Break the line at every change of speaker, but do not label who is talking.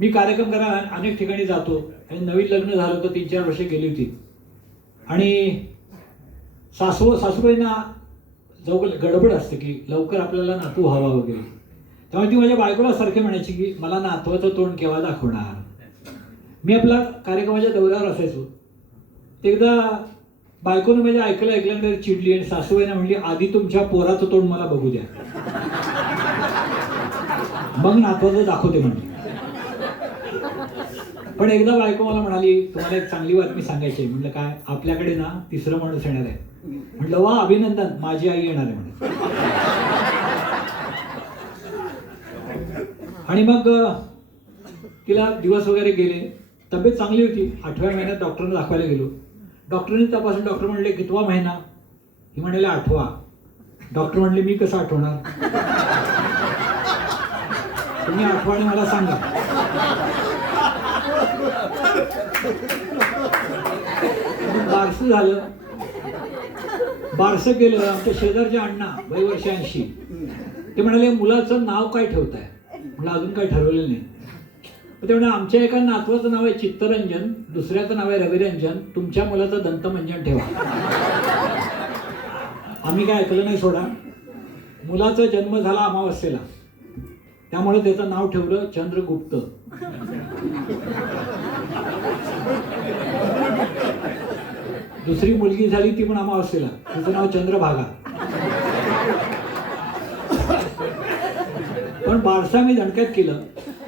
मी कार्यक्रम करायला अनेक ठिकाणी जातो. आणि नवीन लग्न झालं होतं तीन चार वर्षे गेली होती. आणि सासू सासूबाईंना जवळ गडबड असते की लवकर आपल्याला नातू व्हावा वगैरे. त्यामुळे ती माझ्या बायकोला सारखे म्हणायची की मला नातवाचं तोंड केव्हा दाखवणार? मी आपला कार्यक्रमाच्या दौऱ्यावर असायचो. ते एकदा बायकोनं म्हणजे ऐकलं ऐकल्यानंतर चिडली आणि सासूबाईनं म्हणली आधी तुमच्या पोराचं तोंड मला बघू द्या. मग नातवाचं दाखवते म्हणली. पण एकदा बायको मला म्हणाली तुम्हाला एक चांगली बातमी सांगायची म्हटलं काय? आपल्याकडे ना तिसरं माणूस येणार आहे. म्हटलं वा अभिनंदन. माझी आई येणार आहे म्हणे आणि मग तिला दिवस वगैरे गेले. तब्येत चांगली होती. आठव्या महिन्यात डॉक्टरने दाखवायला गेलो. डॉक्टरने तपासून डॉक्टर म्हणले कितवा महिना? ही म्हणाले आठवा. डॉक्टर म्हणले मी कसं आठवणार? तुम्ही आठवणी मला सांगा. बारसं झालं. बारसं केलं आमच्या शेजारचे अण्णा वय वर्ष ऐंशी. ते म्हणाले मुलाचं नाव काय ठेवताय? म्हणलं अजून काय ठरवलेलं नाही. मग ते म्हणाले आमच्या एका नातवाचं नाव आहे चित्तरंजन दुसऱ्याचं नाव आहे रविरंजन तुमच्या मुलाचं दंतमंजन ठेवा. आम्ही काय ऐकलं नाही सोडा. मुलाचा जन्म झाला अमावस्येला. त्यामुळे त्याचं नाव ठेवलं चंद्रगुप्त. दुसरी मुलगी झाली ती पण अमावस्येला. तिचं नाव चंद्रभागा. पण बारसा मी दणक्यात केलं.